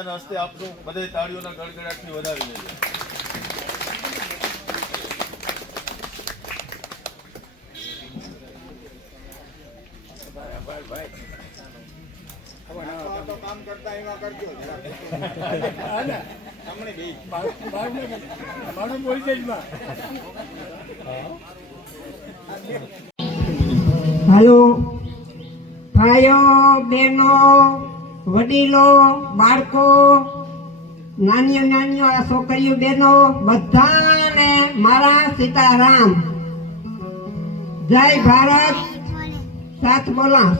દાદાના હસ્તે આપશું. બધે તાળીઓના ગડગડાટથી વધાવી લઈએ. કામ કરતા એમાં કરજો. હાલો ભાઈઓ બહેનો વડીલો બાળકો નાનીઓ નાનીઓ આ છોકરીઓ બહેનો બધાને મારા સીતારામ. જય ભારત. સાથ બોલા.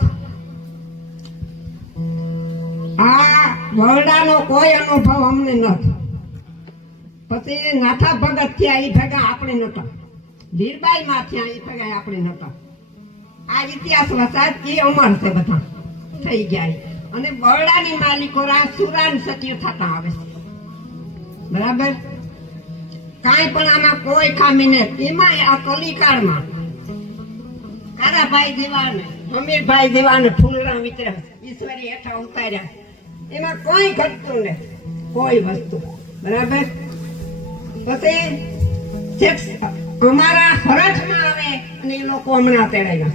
આ વરડાનો કોઈ અનુભવ અમને નથી. પછી નાથા ભગત થયા એ ભેગા આપણે નતા. વીરબાઈ માં થયા એ ભેગા આપણે નતા. આ ઇતિહાસ વસાત એ અમર છે બધા થઈ ગયા. અને બરડાની માલિકો સુરાન સત્ય થતા આવે છે. બરાબર. કાંઈ પણ આમાં કોઈ ખામી નથી. એમાં આ કલિકાળમાં કારાભાઈ દેવાને હમીરભાઈ દેવાને ફૂલરા વિતર્યા ઈશ્વરી હેઠા ઉતાર્યા. એમાં કોઈ ઘટતું નથી કોઈ વસ્તુ. બરાબર. પછી અમારા ફરજમાં આવે અને એ લોકો હમણાં તેડાયા.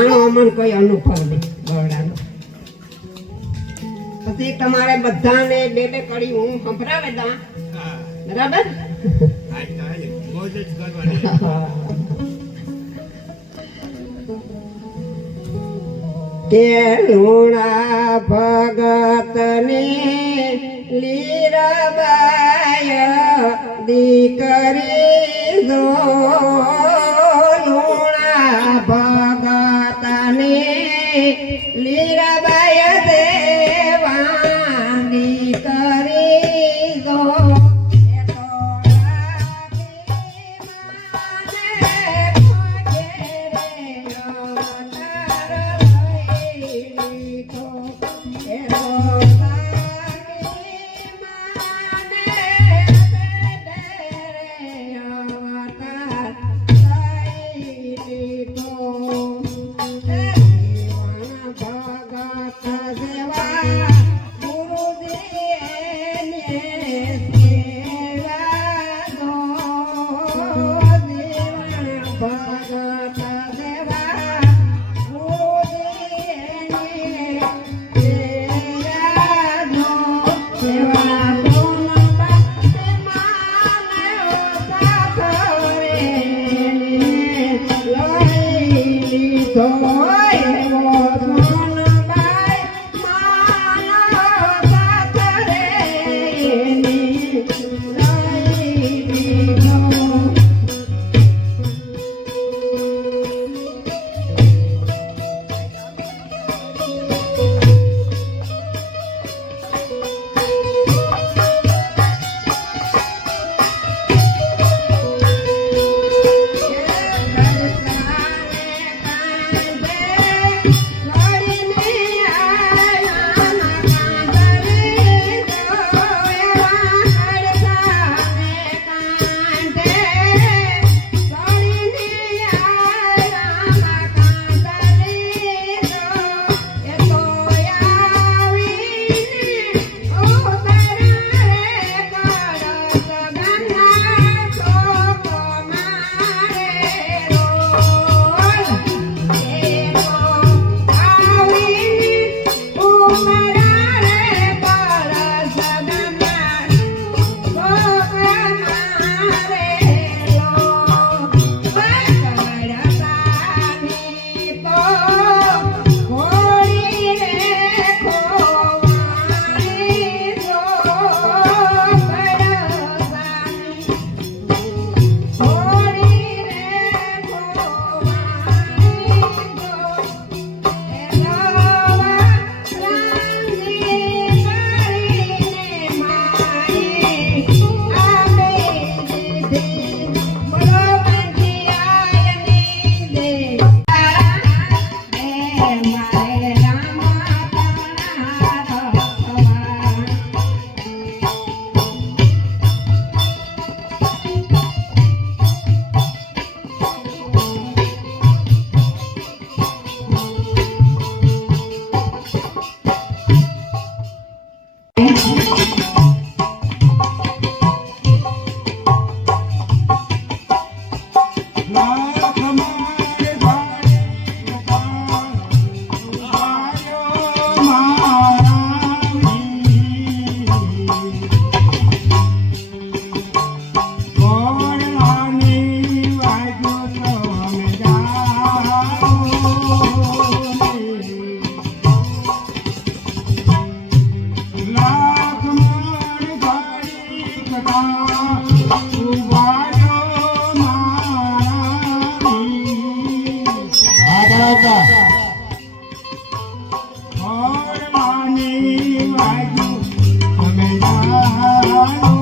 આનો અમને કોઈ અનુભવ નહીં બરડાનો. પછી તમારે બધાને બે બે કડી હું સંભળાવે દા. બરાબર. કે લુણા ભગતની લીરાબાય દીકરી જો લુણા ભગતની લીરાબાય દેવાની કરી જો ઓરમાની વાજુ તમે જાણો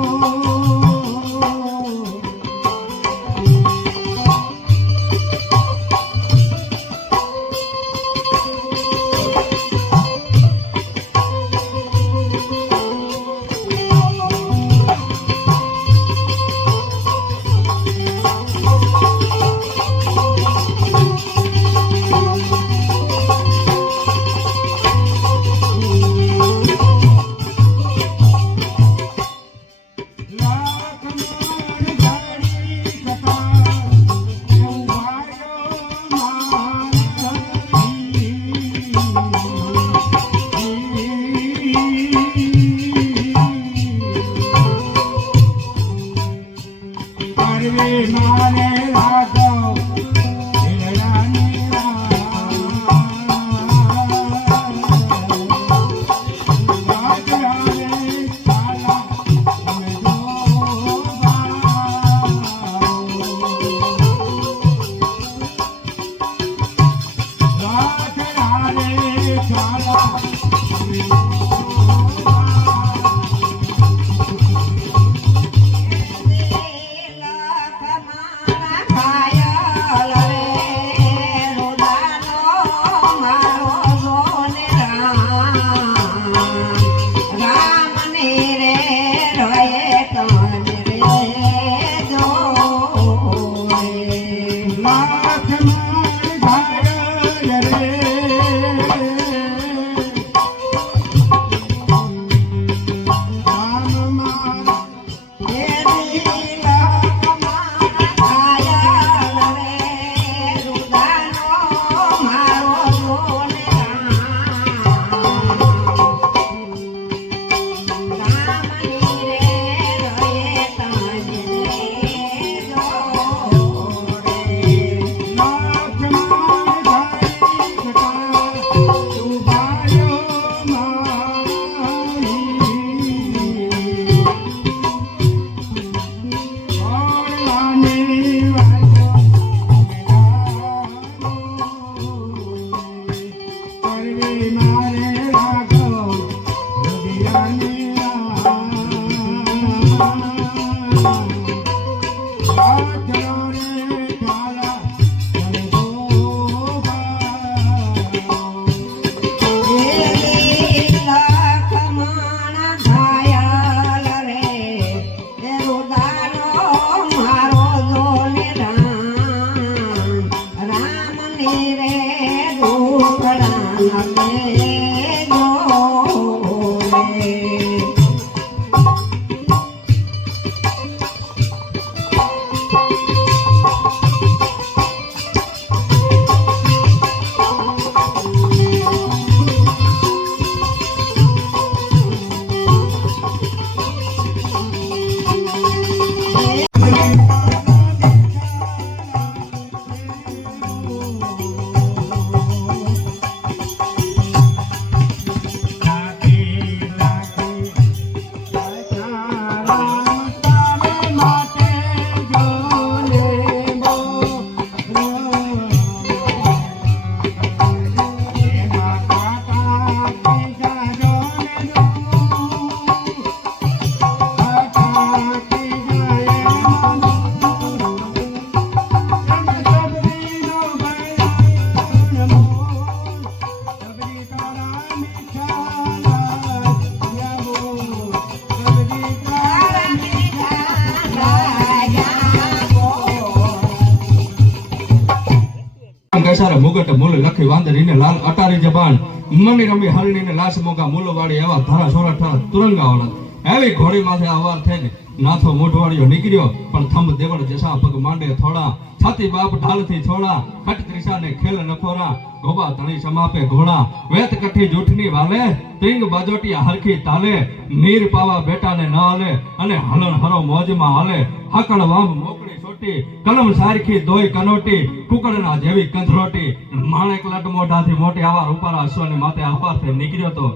કેસારે મુગટ મૂલ લખી વાંદરીને લાલ અટારી જબાન મની રમી હરણીને લાશ મોગા મૂલવાળી એવા ધારા સોરઠા તુરંગાવાળા એવી ઘોડી માથે આવાર થઈને નાથો મોઢવાળીઓ નીકળ્યો પણ થંભ દેવળ જસા પગ માંડે થોડા છાતી બાપ ઢાલથી છોડા ખટ ત્રિષાને ખેલ નખોરા ગોબા ધણી સમાપે ઘોડા વેત કઠી જૂઠની વાલે પિંગ બાજોટિયા હરખી તાલે નીર પાવા બેટાને ન હાલે અને હલણ હરો મોજમાં હાલે હાકળ વામ મોકળી સોટી કલમ સારખી દોઈ કનોટી કુકડના જેવી કંથરોટી માણેક લટ મોઢાથી મોટી આવાર ઉપારા અશ્વને માથે આવારથી નીકળ્યો તો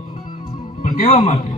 પણ કેવા માટે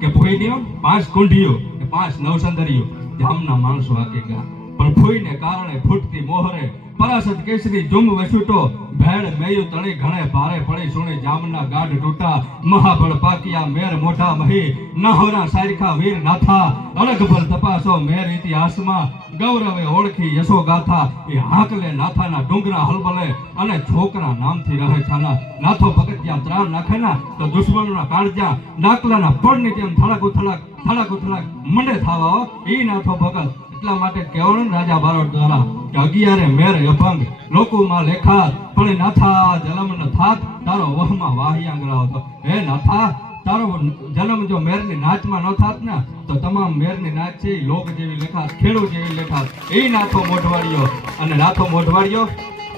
કે ભોઈડીઓ 5 કુંઢીઓ ને 5 નવસંદરીઓ જામના માણસો હાકે ગયા પણ ભોઈને કારણે ફૂટતી મોહરે પરાસત કેસરી જુમ વસુટો ભેળ મેયું તણી ઘણે ભારે પડી સુણી જામના ગાઢ તૂટા મહાબળ પાકિયા મેર મોઢા મહી નહોરા સારિખા વીર નાથા અળગ પર તપાસો મેર ઇતિહાસમાં ગૌરવે ઓળખી યશો ગાથા એ હાકલે નાથાના ડુંગરા હલબલે અને છોકરા નામથી રહે છાના નાથો ભગત જ્યાં ત્રાણ નાખે ના તો દુશ્મનોના કાળજા ડાકલાના પડની તેમ થળક ઉથળક મંડે થાવા ઈ નાથો ભગત એટલા માટે કહેવાનું રાજા બારોટ દ્વારા કે 11 મેર અભંગ લોકોમાં લેખા પણ નાથા જન્મ ન થાત તારો વહમાં વાહિયાંગરાવ હતો હે નાથા તારો જન્મ જો મેરની નાચમાં ન થાત ને તો તમામ મેરની નાચ છે લોક જેવી લેખાત ખેડૂ જેવી લેખાત એ નાથો મોઢવાડીયો અને નાથો મોઢવાડીયો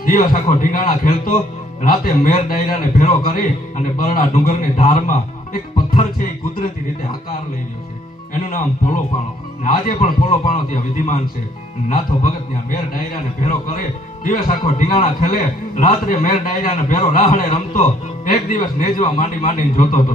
દિવસ આખો ઢીંગાણા ખેલતો રાતે મેર ડાયરાને ભેરો કરી અને બરડા ડુંગરની ધારમાં એક પથ્થર છે એ કુદરતી રીતે આકાર લઈ રહ્યો છે એનું નામ પોલો પાણો અને આજે પણ પોલો પાણો ત્યાં વિધિમાન છે નાથો ભગત ત્યાં મેર ડાયરાને ભેરો કરે દિવસ આખો ઢીંગાણા ખેલે રાત્રે મેર ડાયરાને ભેરો રાહડે રમતો એક દિવસ નેજવા માંડીને જોતો હતો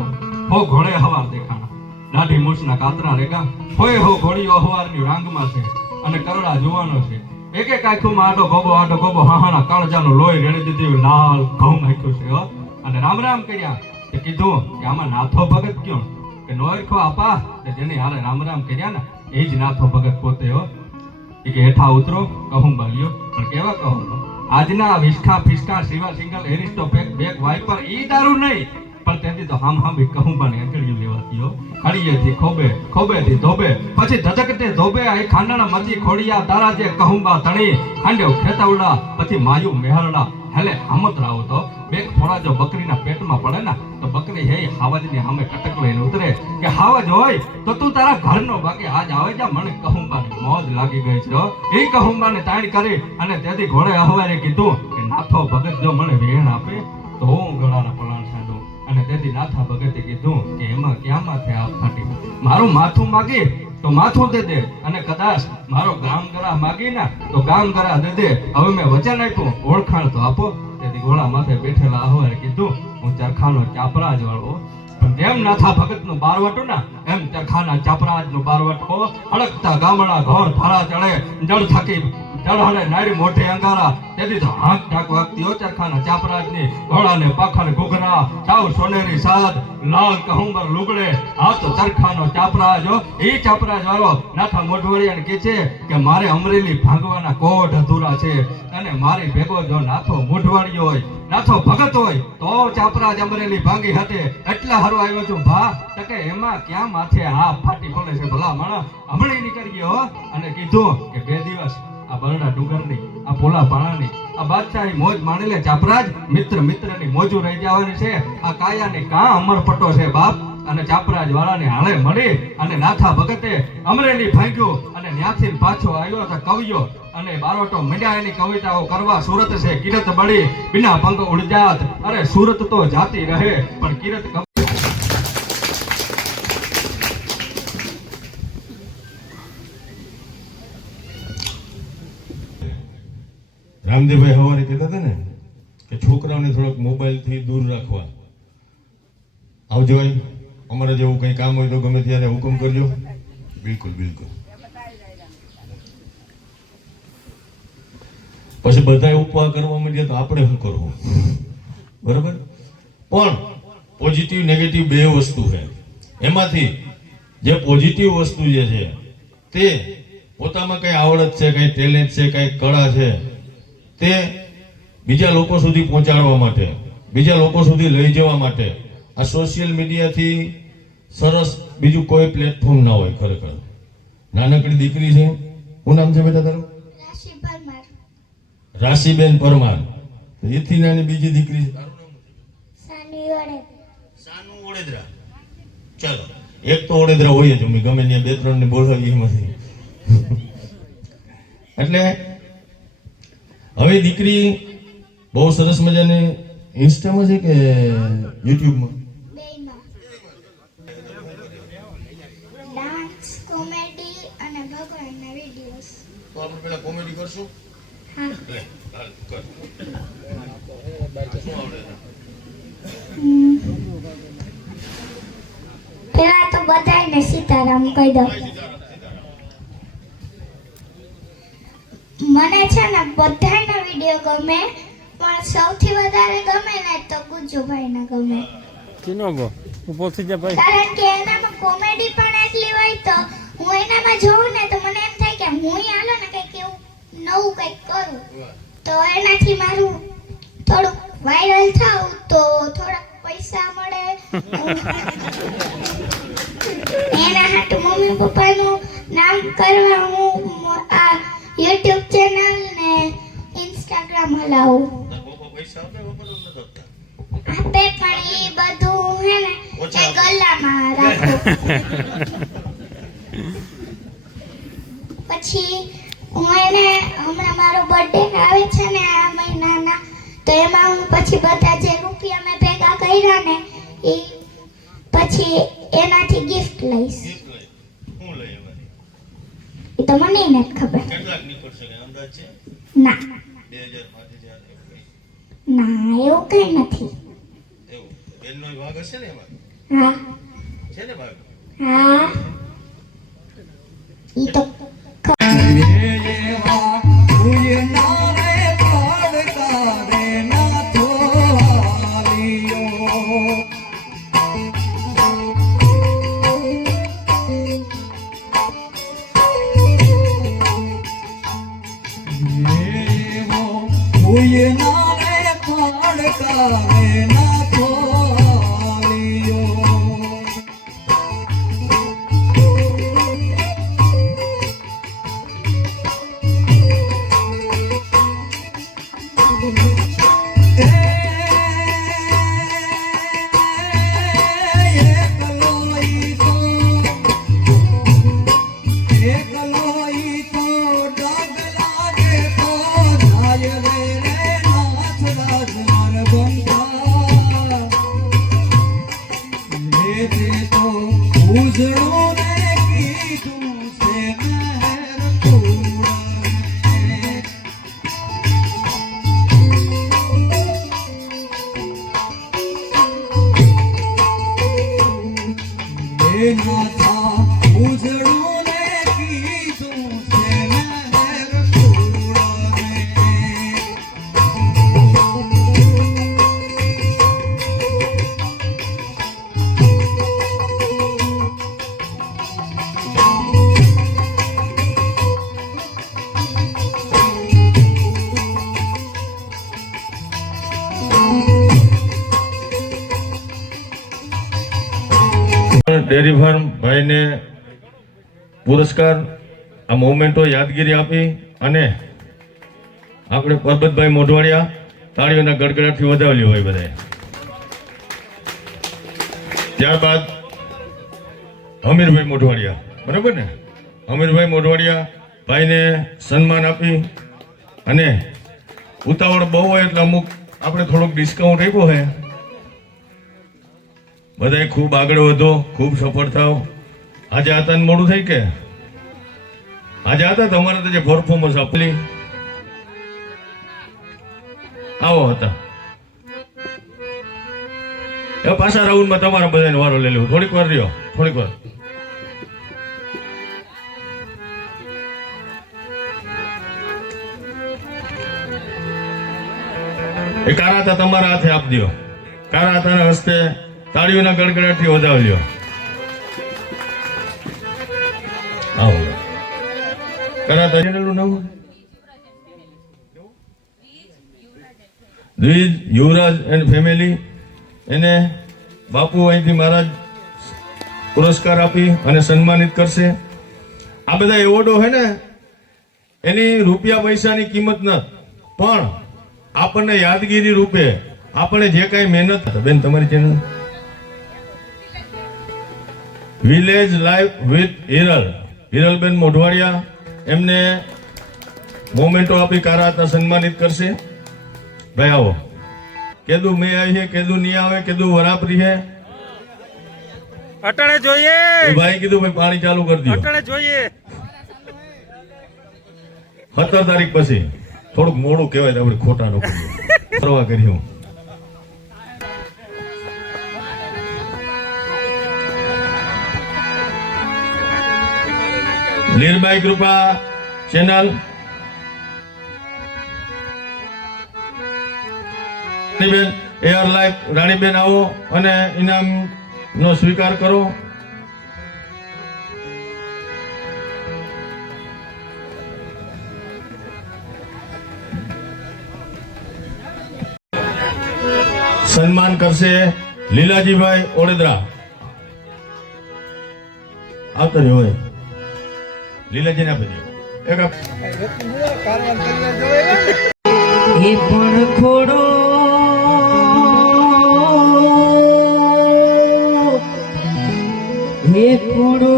હો ઘોડે હવાર દેખાણા દાઢી મૂછના કાતરા રેગા હોય હો ઘોડીઓ હવારની રાંગમાં છે અને કરડા જુવાનો છે એક આંખોમાં આડો ગોબો હાહાના કાળજાનું લોહી રેડી દીધી લાલ ઘઉં નાખ્યું છે હો અને રામ રામ કર્યા તે કીધું કે આમાં નાથો ભગત ક્યો કે નોરખો આપા તે જેની હારે રામ રામ કર્યા ને એ જ નાથો ભગત પોતે હો એ કે હેઠા ઉતરો કહું બાલ્યો પણ કેવા કહું આજના વિસ્ખા ફિસ્કા સિવા સિંગલ એરિસ્ટો બેક વાઇપર ઈ દારૂ નહીં પણ તેથી તો હામ બી કહું બાને અંકળિયું લેવાતી હો ખડીએથી ખોબેથી ધોબે પછી ધધકતે ધોબે આ ખાંડાના મચી ખોડિયા તારા જે કહુંબા તણી ખાંડ્યો ખેતવડા પછી માયુ મેહરડા હેલે હામત રાવ તો બેક થોડા જો બકરીના પેટમાં પડે ને તો બકરી હે હાવજની સામે કટક લઈને ઉતરે કે હાવજ હોય તો તું તારા ઘરનો બાકી આજ આવે જા મને કહુંબાની મોજ લાગી ગઈ છે એ કહુંબાને તાણ કરી અને તેથી ઘોડે અહવારે કીધું કે નાથો ભગત જો મને વેણ આપે તો હું ગળાના પલાણ સાંડું અને તેથી નાથા ભગતે કીધું કે એમાં ક્યાં માથે આપ ફાટી મારું માથું માગી તો માથું દે દે અને કદાચ મારો ગામ ગરા માગી ના તો ગામ ગરા દે દે હવે મેં વચન આપ્યું ઓળખાણ તો આપો તેથી ઘોડા માથે બેઠેલા અહવારે કીધું હું ચરખાનો ચાપરાજ વાળો પણ જેમ નાથા ભગત નું બારવટું ના એમ ચરખાના ચાપરાજ નું બારવટ હો અડકતા ગામડા ઘોર ધારા ચડે જળ થકી ચઢાડે નાડી મોઢે અંગારા તેથી તો હાથ ટાક વાગતી હો ચરખાના ચાપરાજની ઘોડાને પાખર ઘૂઘરા ચાવ સોનેરી સાદ લાલ કહુંબર લુગડે આ તો ચરખાનો ચાપરાજ હો એ ચાપરાજ વાળો નાથા મોઢવાડિયાને કહે છે કે મારે અમરેલી ભાંગવાના કોઢ અધૂરા છે અને મારી ભેગો જો નાથો મોઢવાડિયો હોય નાથો ભગત હોય તો ચાપરાજ અમરેલી ભાંગી hatte એટલા હારો આવ્યો છું ભા તકે એમાં ક્યાં માથે હા ફાટી પડે છે ભલા માણસ હમણાં નીકળી ગયો અને કીધું કે 2 દિવસ આ બરડા ડુંગરની આ પોલા પાણાની આ બાદશાહી મોજ માણી લે ચાપરાજ મિત્રની મોજું રહી જવાની છે આ કાયાની કા અમરપટો છે બાપ અને ચાપરાજ વાળાને હાલે મળી અને નાથા ભગતે અમરેલી ભાંગ્યું અને ત્યાંથી પાછો આવ્યો તો કવિયો અને બારોટો મંડ્યા એની કવિતાઓ કરવા સુરત છે કિરત બળી બિના પંખ ઉડજાત અરે સુરત તો જાતી રહે પણ કિરત રામદેવભાઈ હવારે કહેતા હતા ને કે છોકરાઓને થોડોક મોબાઈલથી દૂર રાખવા આવજો ભાઈ અમારે જેવું કંઈ કામ હોય તો ગમે ત્યારે હુકમ કરજો બિલકુલ પછી બધા ઉપવા કરવા માંડીએ તો આપણે શું કરવું બરાબર પણ પોઝિટિવ નેગેટિવ બે વસ્તુ છે એમાંથી જે પોઝિટિવ વસ્તુ જે છે તે પોતામાં કઈ આવડત છે કઈ ટેલેન્ટ છે કઈ કળા છે તે બીજા લોકો સુધી પહોંચાડવા માટે બીજા લોકો સુધી લઈ જવા માટે આ સોશિયલ મીડિયાથી સરસ બીજું કોઈ પ્લેટફોર્મ ના હોય ખરેખર નાનકડી દીકરી છે શું નામ છે બેટા તારું રાશીબેન પરમાર એથી નાની બીજી દીકરી છે સાનુ ઓડેદરા ચાલો એક તો ઓડેદરા હોય જ અમે ગમે ત્યાં 2-3 ને બોલાવીએ એમાંથી એટલે હવે દીકરી બહુ સરસ મજાની ઇન્સ્ટામાં છે કે યુટ્યુબમાં ડાન્સ કોમેડી અને ભગવાનના વિડિયોઝ તો આપણે પેલા કોમેડી કરશું હા લે હાલ કર શું આવડે પેલા તો બધાને સીતારામ કહી દો મને છે ને બધાના વિડિયો ગમે પણ સૌથી વધારે ગમે ને તો ગુજ્જુભાઈને ગમે. ચીનો ગો ઊભો થઈ જા ભાઈ. કારણ કે એનામાં કોમેડી પણ એટલી હોય તો હું એનામાં જોઉં ને તો મને એમ થાય કે હું હાલો ને કંઈક એવું નવું કંઈક કરું તો એનાથી મારું થોડુંક વાયરલ થાઉં તો થોડાક પૈસા મળે. એના હાટુ મમ્મી પપ્પાનું નામ કરવા હું આ યુટ્યુબ ચેનલ ને ઇન્સ્ટાગ્રામ હલાવું. પૈસા આપે આપે પણ એ બધું હે ને એ ગલ્લામાં રાખો. પછી હું એને હમણાં મારો બર્થડે આવે છે ને આ મહિનાના તો એમાં હું પછી બધા જે રૂપિયા મેં ભેગા કર્યા ને એ પછી એનાથી ગિફ્ટ લઈશ. શું લઈ આવવાની? એ તો મને નથી ખબર. કેટલાક નીકળશે કે અંદાજ છે? ના 2000 5000 એવું કંઈ? ના એવું કઈ નથી. એવું બેનનો ભાગ હશે ને એમાં? હા છે ને ભાગ? હા ઈ તો ડેરી ફાર્મ ભાઈને પુરસ્કાર આ મોમેન્ટો યાદગીરી આપી અને આપણે પરબતભાઈ મોઢવાડિયા તાળીઓના ગડગડાટથી વધાવ્યું હોય બધાએ. ત્યારબાદ અમીરભાઈ મોઢવાડિયા, બરાબર ને? અમીરભાઈ મોઢવાડિયા ભાઈને સન્માન આપી અને ઉતાવળ બહુ હોય એટલે અમુક આપણે થોડુંક ડિસ્કાઉન્ટ આપ્યું છે. બધાએ ખૂબ આગળ વધો, ખૂબ સફળ થાવ. આજે હતા ને મોડું થઈ કે આજે હતા તમારે તો જે પરફોર્મન્સ આપેલી આવો હતા એ પાછા રાઉન્ડમાં તમારા બધાને વારો લઈ લેવું. થોડીક વાર રહ્યો, થોડીક વાર. એ કારાતા તમારા હાથે આપી દો. કારાતાના હસ્તે તાળીઓના ગડગડાટથી વધાવજો. આવો કરાતા ચેનલનું નામ દ્વિજ યુવરાજ એન્ડ ફેમિલી. એને બાપુ અહીંથી મહારાજ પુરસ્કાર આપી અને સન્માનિત કરશે. આ બધા એવોર્ડો છે ને એની રૂપિયા પૈસાની કિંમત ન, પણ આપણને યાદગીરી રૂપે આપણે જે કાંઈ મહેનત. બેન તમારી channel village life with Hiral, Hiralben Modhwadia એમને મોમેન્ટો આપી કારાતા સન્માનિત કરશે. ભાઈ આવો. કેદું મેં આવી છે, કેદું નહીં આવે, કેદું વરાપરી છે. અટાણે જોઈએ. ભાઈ કીધું ભાઈ પાણી ચાલુ કરી દો. અટાણે જોઈએ. 17 તારીખ પછી થોડુંક મોડું કહેવાય તો આપણે ખોટા લોકો ફરવા કર્યું. લીરબાઈ કૃપા ચેનલ રાણીબેન એર લાઈફ રાણીબેન આવો અને ઇનામનો સ્વીકાર કરો. સન્માન કરશે લીલાજીભાઈ ઓડેદરા. આવતા રહ્યો હોય લીલાજીને આપી દો. એક કારવાન કરીને જોવે એ પણ ખોડો હે ખોડો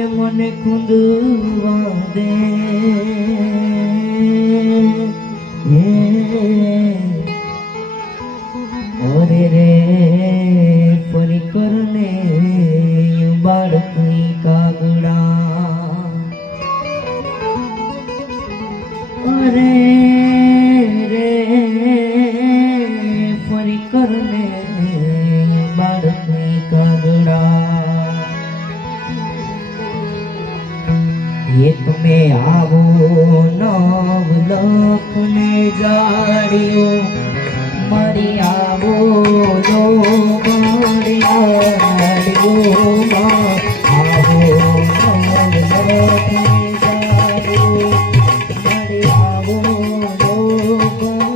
એ મને કુંદવા દે ઓરે રે ફરી કરને બાળકી કાગડા અરે રે ફરી કરને બાળકી કાગડા એક મેં આવો નવ લખને જાડ્યો મારી આવો નો મારી આડ્યો આવો નવ લખને જાડ્યો મારી આવો નો મારી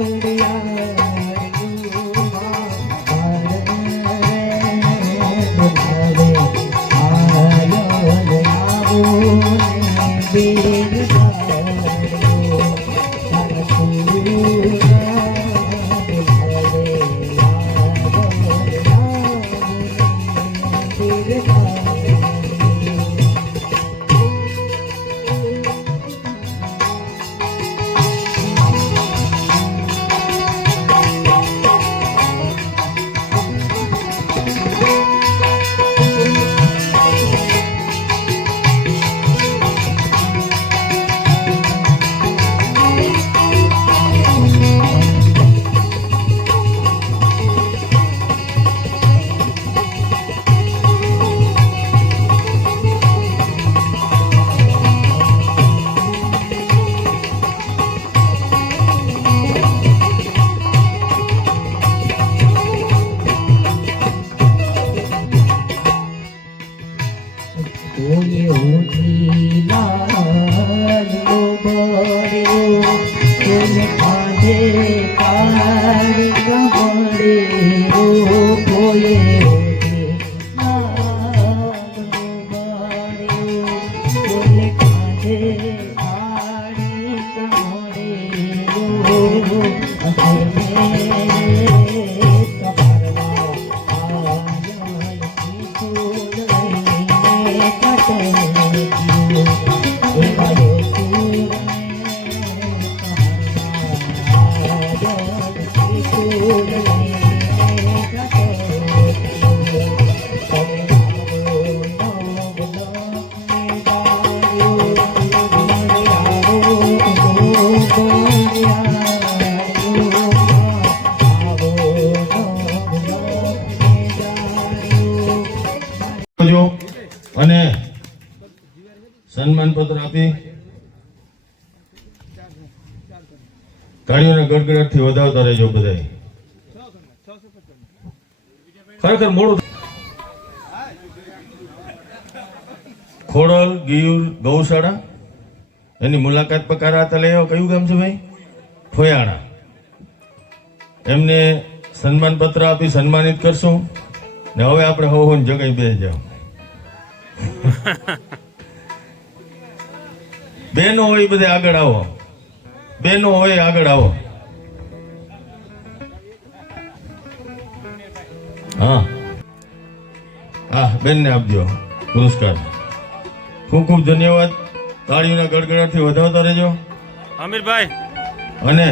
અને સન્માન પત્ર આપી તાળીઓના ગડગડાટથી વધાવતા રહેજો બધાય. ખરેખર મોડું. ખોડલ ગીર ગૌશાળા એની મુલાકાત પર કરાતા લઈ આવો. કયું ગામ છે ભાઈ? ફોયાણા. એમને સન્માન પત્ર આપી સન્માનિત કરશું ને હવે આપણે હો જગાઈ બેસી જાઓ. બેનો હોય બધે આગળ આવો. બેનો હોય આગળ આવો. હા હા બેન ને આપજો પુરસ્કાર. ખૂબ ખૂબ ધન્યવાદ. તાળીઓના ગડગડાટથી વધાવતા રહેજો. આમિરભાઈ અને